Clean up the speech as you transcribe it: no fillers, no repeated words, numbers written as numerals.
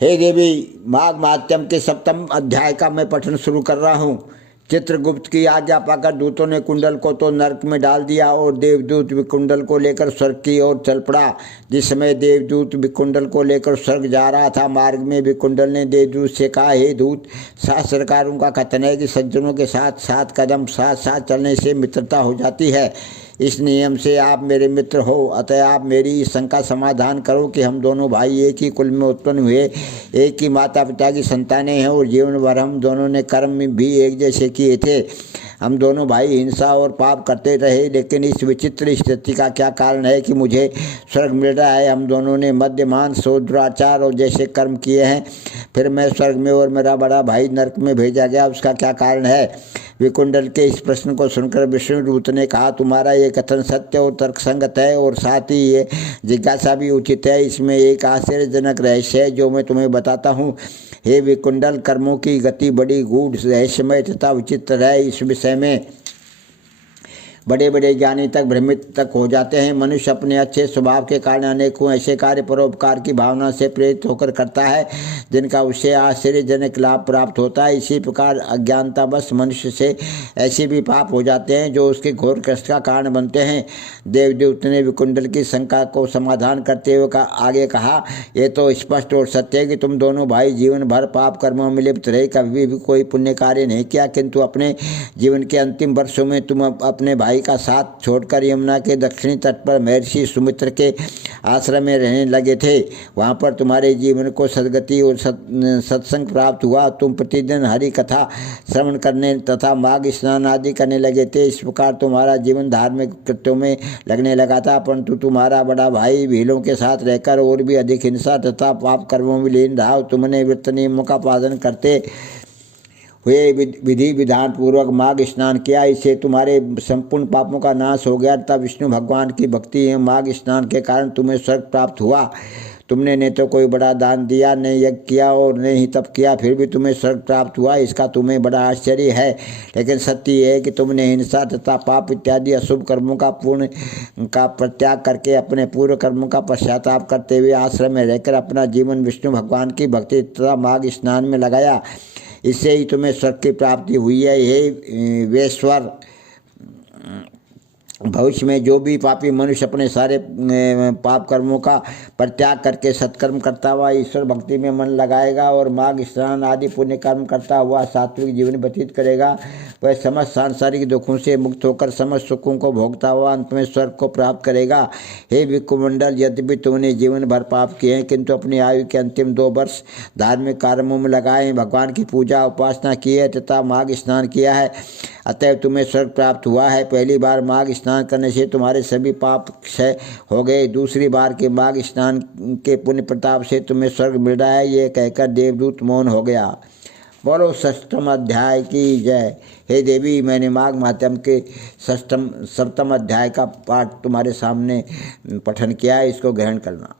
हे देवी, माघ मात्यम के सप्तम अध्याय का मैं पठन शुरू कर रहा हूँ। चित्रगुप्त की आज्ञा पाकर दूतों ने कुंडल को तो नरक में डाल दिया और देवदूत विकुंडल को लेकर स्वर्ग की ओर चल पड़ा। जिस समय देवदूत विकुंडल को लेकर स्वर्ग जा रहा था, मार्ग में विकुंडल ने देवदूत से कहा, हे दूत, शास्त्रकारों का कथन है कि सज्जनों के साथ 7 कदम साथ साथ चलने से मित्रता हो जाती है। इस नियम से आप मेरे मित्र हो, अतः आप मेरी इस शंका समाधान करो कि हम दोनों भाई एक ही कुल में उत्पन्न हुए, एक ही माता पिता की संतानें हैं और जीवन भर हम दोनों ने कर्म भी एक जैसे किए थे। हम दोनों भाई हिंसा और पाप करते रहे, लेकिन इस विचित्र स्थिति का क्या कारण है कि मुझे स्वर्ग मिल रहा है? हम दोनों ने मद्यमान, शूद्राचार और जैसे कर्म किए हैं, फिर मैं स्वर्ग में और मेरा बड़ा भाई नरक में भेजा गया, उसका क्या कारण है? विकुंडल के इस प्रश्न को सुनकर विष्णुदूत ने कहा, तुम्हारा ये कथन सत्य और तर्कसंगत है और साथ ही ये जिज्ञासा भी उचित है। इसमें एक आश्चर्यजनक रहस्य है जो मैं तुम्हें बताता हूँ। हे विकुंडल, कर्मों की गति बड़ी गूढ़, रहस्यमय तथा विचित्र है। इस विषय में बड़े बड़े ज्ञानी तक भ्रमित तक हो जाते हैं। मनुष्य अपने अच्छे स्वभाव के कारण अनेकों ऐसे कार्य परोपकार की भावना से प्रेरित होकर करता है जिनका उससे आश्चर्यजनक लाभ प्राप्त होता है। इसी प्रकार अज्ञानतावश मनुष्य से ऐसे भी पाप हो जाते हैं जो उसके घोर कष्ट का कारण बनते हैं। देवदूत ने विकुंडल की शंका को समाधान करते हुए आगे कहा, ये तो स्पष्ट और सत्य है कि तुम दोनों भाई जीवन भर पाप कर्मों में लिप्त रहे, कभी भी कोई पुण्य कार्य नहीं किया, किंतु अपने जीवन के अंतिम वर्षों में तुम अपने भाई का साथ छोड़कर यमुना के दक्षिणी तट पर महर्षि सुमित्र के आश्रम में रहने लगे थे। वहाँ पर तुम्हारे जीवन को सद्गति और सत्संग प्राप्त हुआ। तुम प्रतिदिन हरि कथा श्रवण करने तथा माघ स्नान आदि करने लगे थे। इस प्रकार तुम्हारा जीवन धार्मिक कृत्यों में लगने लगा था, परंतु तुम्हारा बड़ा भाई भीलों के साथ रहकर और भी अधिक हिंसा तथा पाप कर्मों में लीन रहा। तुमने व्रत नियमों का पालन करते हुए विधि विधान पूर्वक माघ स्नान किया, इससे तुम्हारे संपूर्ण पापों का नाश हो गया। तब विष्णु भगवान की भक्ति एवं माघ स्नान के कारण तुम्हें स्वर्ग प्राप्त हुआ। तुमने न तो कोई बड़ा दान दिया, न यज्ञ किया और न ही तप किया, फिर भी तुम्हें स्वर्ग प्राप्त हुआ। इसका तुम्हें बड़ा आश्चर्य है, लेकिन सत्य यह है कि तुमने हिंसा तथा पाप इत्यादि अशुभ कर्मों का परित्याग करके अपने पूर्व कर्मों का पश्चाताप करते हुए आश्रम में रहकर अपना जीवन विष्णु भगवान की भक्ति तथा माघ स्नान में लगाया। इससे ही तुम्हें स्वर्ग की प्राप्ति हुई है। हे वेश्वर, भविष्य में जो भी पापी मनुष्य अपने सारे पाप कर्मों का परित्याग करके सत्कर्म करता हुआ ईश्वर भक्ति में मन लगाएगा और माघ स्नान आदि पुण्य कर्म करता हुआ सात्विक जीवन व्यतीत करेगा, वह समस्त सांसारिक दुखों से मुक्त होकर समस्त सुखों को भोगता हुआ अंत में स्वर्ग को प्राप्त करेगा। हे विकुंडल, यद्यपि तुमने जीवन भर पाप किए हैं, किंतु अपनी आयु के अंतिम 2 वर्ष धार्मिक कर्मों में लगाए, भगवान की पूजा उपासना की है तथा माघ स्नान किया है, अतः तुम्हें स्वर्ग प्राप्त हुआ है। पहली बार माघ स्नान करने से तुम्हारे सभी पाप क्षय हो गए। दूसरी बार के माघ स्नान के पुण्य प्रताप से तुम्हें स्वर्ग मिल रहा है। ये कहकर देवदूत मौन हो गया। बोलो षष्ठम अध्याय की जय। हे देवी, मैंने माघ माध्यम के सप्तम अध्याय का पाठ तुम्हारे सामने पठन किया है, इसको ग्रहण करना।